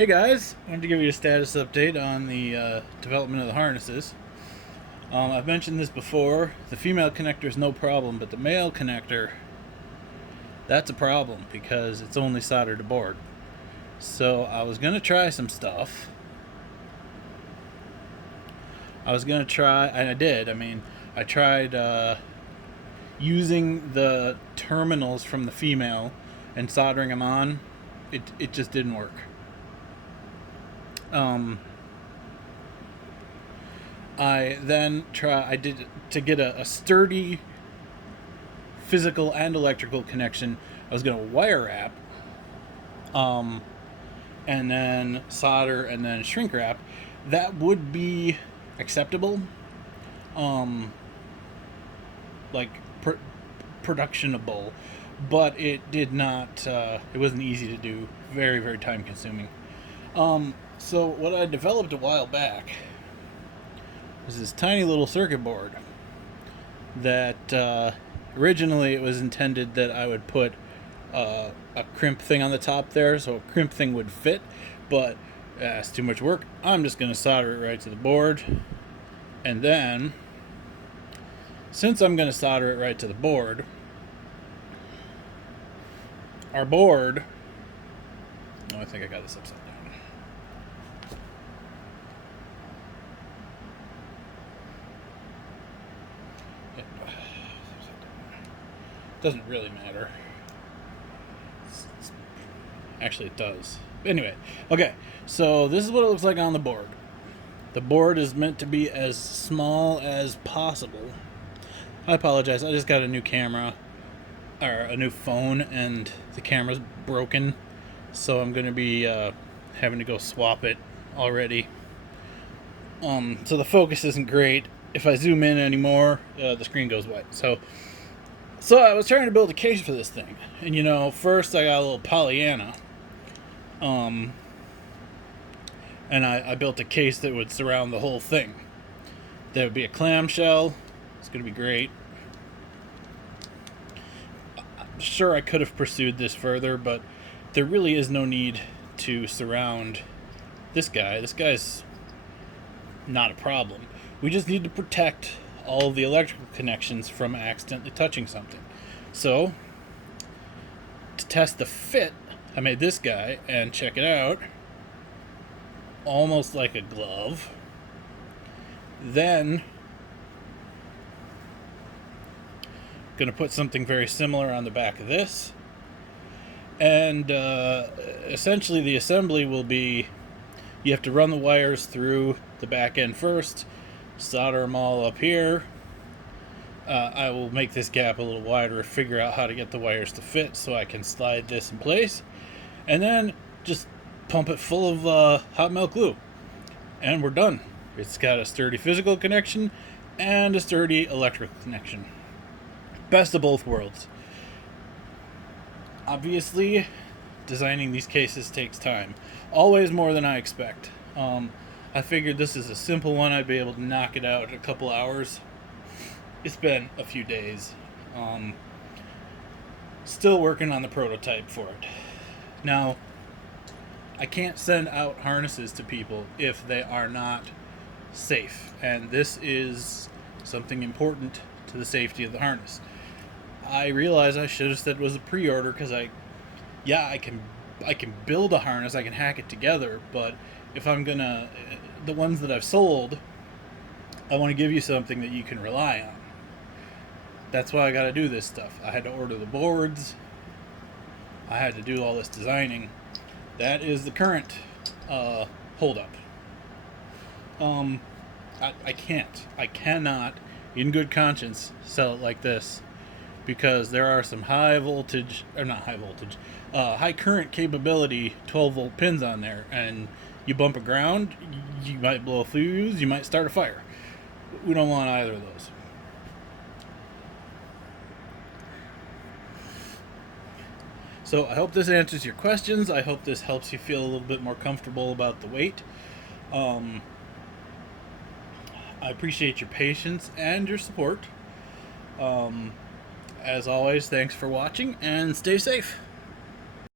Hey guys, I wanted to give you a status update on the development of the harnesses. I've mentioned this before, the female connector is no problem, but the male connector, that's a problem because it's only soldered to board. So I was going to try some stuff. And I did. I tried using the terminals from the female and soldering them on. It just didn't work. I did to get a sturdy physical and electrical connection. I was going to wire wrap, and then solder, and then shrink wrap. That would be acceptable, like productionable, but it did not. It wasn't easy to do. Very, very time consuming. So what I developed a while back was this tiny little circuit board that originally it was intended that I would put a crimp thing on the top there, so a crimp thing would fit, but it's too much work. I'm just going to solder it right to the board, and then since I'm going to solder it right to the board, our board, I think I got this upside down. Doesn't really matter. Actually, it does. Anyway, okay, so this is what it looks like on the board. The board is meant to be as small as possible. I apologize, I just got a new camera, or a new phone, and the camera's broken, so I'm going to be having to go swap it already. So the focus isn't great. If I zoom in anymore, the screen goes white. So I was trying to build a case for this thing, and first I got a little Pollyanna, and I built a case that would surround the whole thing. There would be a clamshell. It's going to be great. I'm sure I could have pursued this further, but there really is no need to surround this guy. This guy's not a problem. We just need to protect all of the electrical connections from accidentally touching something. So, to test the fit, I made this guy, and check it out. Almost like a glove. Then, gonna put something very similar on the back of this. And essentially the assembly will be, you have to run the wires through the back end first, solder them all up here. I will make this gap a little wider, figure out how to get the wires to fit so I can slide this in place, and then just pump it full of hot melt glue, and we're done. It's got a sturdy physical connection and a sturdy electrical connection. Best of both worlds. Obviously, designing these cases takes time. Always more than I expect. I figured this is a simple one. I'd be able to knock it out in a couple hours. It's been a few days. Still working on the prototype for it. Now, I can't send out harnesses to people if they are not safe. And this is something important to the safety of the harness. I realize I should have said it was a pre-order because I can build a harness, I can hack it together, but if I'm gonna, the ones that I've sold, I want to give you something that you can rely on. That's why I got to do this stuff. I had to order the boards. I had to do all this designing. That is the current holdup. I cannot, in good conscience, sell it like this, because there are some high current capability 12-volt pins on there, and you bump a ground, you might blow a fuse, you might start a fire. We don't want either of those. So I hope this answers your questions. I hope this helps you feel a little bit more comfortable about the weight. I appreciate your patience and your support. As always, thanks for watching, and stay safe.